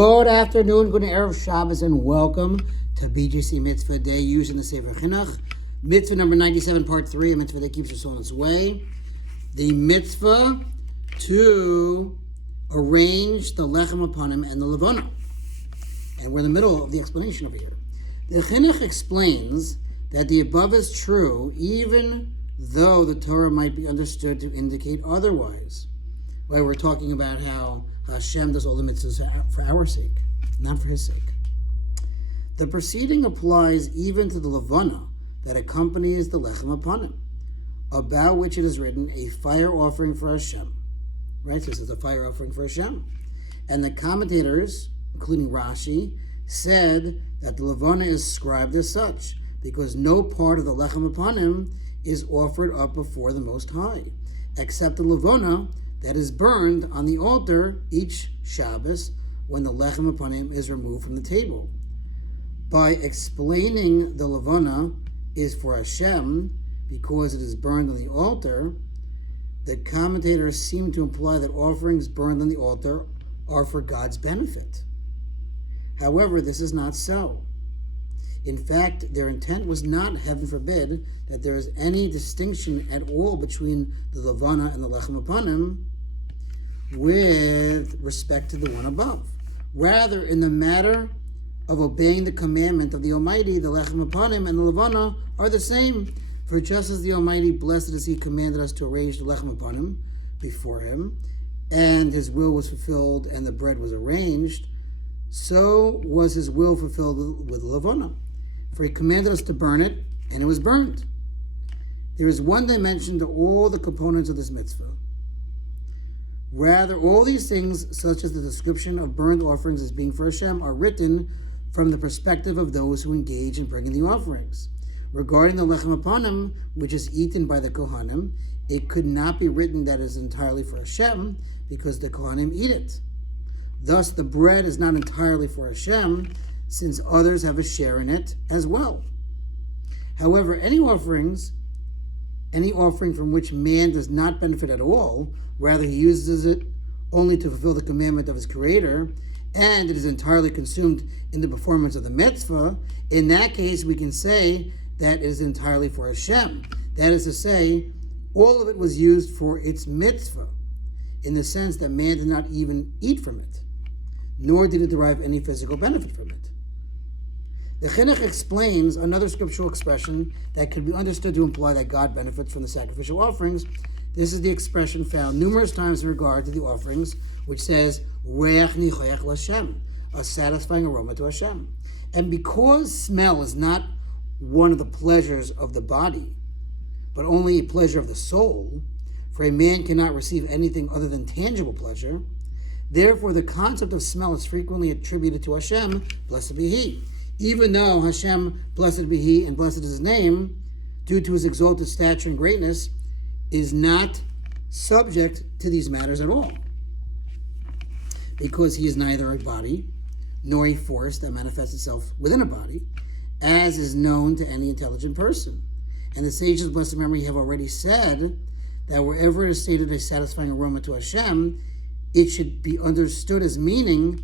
Good afternoon, good Erev Shabbos, and welcome to BJC Mitzvah Day using the Sefer Hachinuch. Mitzvah number 97, part 3, a mitzvah that keeps us on its way. The mitzvah to arrange the Lechem Hapanim and the Levonah. And we're in the middle of the explanation over here. The Chinuch explains that the above is true even though the Torah might be understood to indicate otherwise. Well, we're talking about how Hashem does all the mitzvahs for our sake, not for his sake. The preceding applies even to the Levonah that accompanies the Lechem Hapanim, about which it is written, a fire offering for Hashem. Right? So this is a fire offering for Hashem. And the commentators, including Rashi, said that the Levonah is described as such because no part of the Lechem Hapanim is offered up before the Most High, except the Levonah that is burned on the altar each Shabbos when the Lechem Hapanim is removed from the table. By explaining the Levonah is for Hashem because it is burned on the altar, the commentators seem to imply that offerings burned on the altar are for God's benefit. However, this is not so. In fact, their intent was not, heaven forbid, that there is any distinction at all between the Levonah and the Lechem Hapanim with respect to the one above. Rather, in the matter of obeying the commandment of the Almighty, the Lechem Hapanim and the Levonah are the same. For just as the Almighty, blessed as He commanded us to arrange the Lechem Hapanim before Him, and His will was fulfilled and the bread was arranged, so was His will fulfilled with the Levonah. For He commanded us to burn it, and it was burned. There is one dimension to all the components of this mitzvah. Rather, all these things, such as the description of burnt offerings as being for Hashem, are written from the perspective of those who engage in bringing the offerings. Regarding the Lechem Hapanim, which is eaten by the Kohanim, it could not be written that it is entirely for Hashem, because the Kohanim eat it. Thus, the bread is not entirely for Hashem, since others have a share in it as well. However, any offering from which man does not benefit at all, rather he uses it only to fulfill the commandment of his Creator, and it is entirely consumed in the performance of the mitzvah, in that case we can say that it is entirely for Hashem. That is to say, all of it was used for its mitzvah, in the sense that man did not even eat from it, nor did it derive any physical benefit from it. The Chinuch explains another scriptural expression that could be understood to imply that God benefits from the sacrificial offerings. This is the expression found numerous times in regard to the offerings, which says, Reach nichoyach l'Hashem, a satisfying aroma to Hashem. And because smell is not one of the pleasures of the body, but only a pleasure of the soul, for a man cannot receive anything other than tangible pleasure, therefore the concept of smell is frequently attributed to Hashem, blessed be He. Even though Hashem, blessed be He, and blessed is His name, due to His exalted stature and greatness, is not subject to these matters at all, because He is neither a body nor a force that manifests itself within a body, as is known to any intelligent person. And the sages of blessed memory have already said that wherever it is stated a satisfying aroma to Hashem, it should be understood as meaning,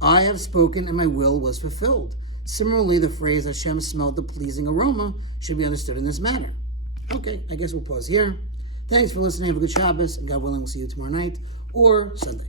I have spoken and my will was fulfilled. Similarly, the phrase Hashem smelled the pleasing aroma should be understood in this manner. Okay, I guess we'll pause here. Thanks for listening. Have a good Shabbos, and God willing, we'll see you tomorrow night or Sunday.